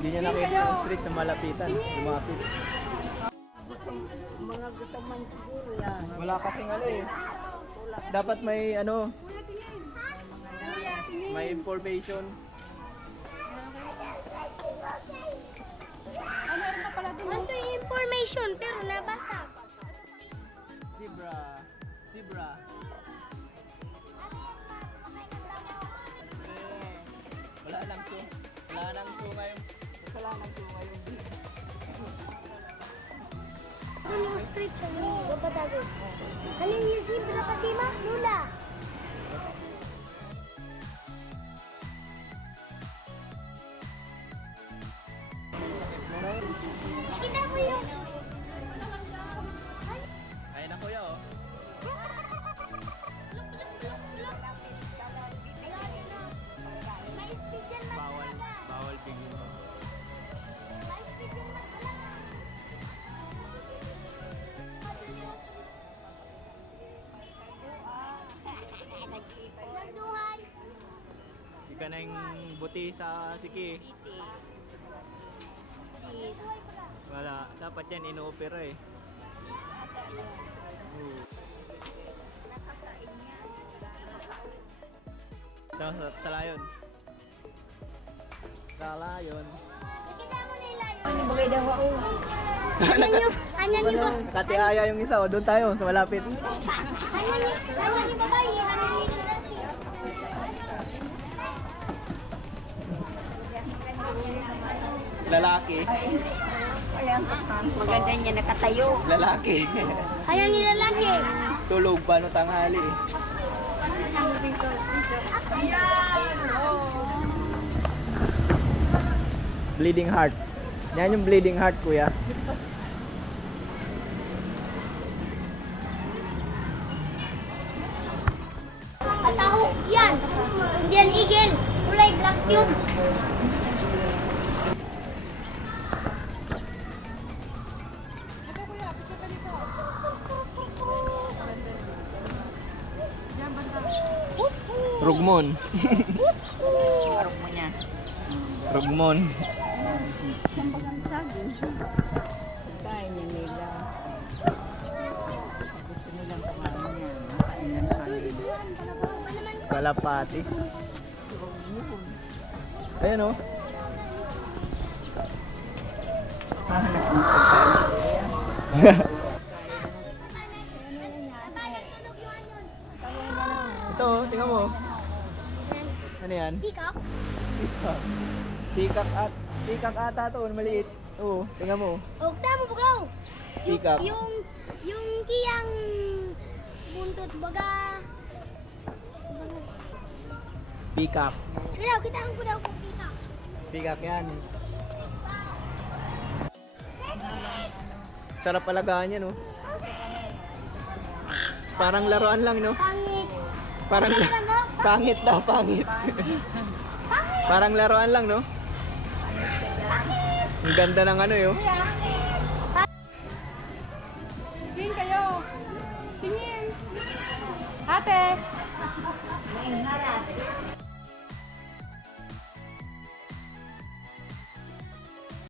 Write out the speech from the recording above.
Hindi niya nakita yung street na malapitan. Lumapit. Mga gusto man siguro yan. Wala kasing ano eh. Dapat may ano, may information. Ito yung information pero nabasa. Zebra. Zebra. Wala nang so. Wala nang so ngayon. Wala nang so ngayon. Ano yung street sa iyo? Babatago. Ano yung zebra pati ma? Lula. Nakita mo yun? Ayun na kuya oh. May speed yan mas Bawal, talaga. bawal bigyan. May speed yan mas talaga. Nagduhay. Hindi ka na yung buti sa siki. Wala, dapat yan ino-opera eh. Oo. Sa layon. Sa layon. Nakita mo nila yun. Ano bagay daw ako? Hanyan niyo ba? Katiaya yung isa, doon tayo sa malapit. Hanyan niyo babae. Hanyan niyo lalaki. Lalaki. Ayan, maganda niya nakatayo. Lalaki. Hanyan niyo lalaki. Tulog pa no tanghali. Bleeding heart. Yan yung bleeding heart, kuya. Ataho yan. Indian eagle. Kulay black tube. Rugmon. Marok mo niya. Rugmon. Kaya niya nila. Gusto nilang kamain niya. Makain ng hangin. Kalapati. Ayan oh. Hahanap ng pagkain. Ito, tingnan mo. Ano yan? Peacock. Peacock. Peacock ata to, maliit. Oo, tingnan mo. O, tama mo bagaw. Peacock. Yung kiyang buntot baga. Peacock. Sige daw, kitaan ko daw kung peacock. Peacock yan. Sarap alagaan yan, oh. Parang laruan lang, no? Pangit. Parang Alam mo? pangit daw, pangit. Parang laruan lang, no? Ang ganda ng ano, yun. Tingin kayo. Tingin. Ate.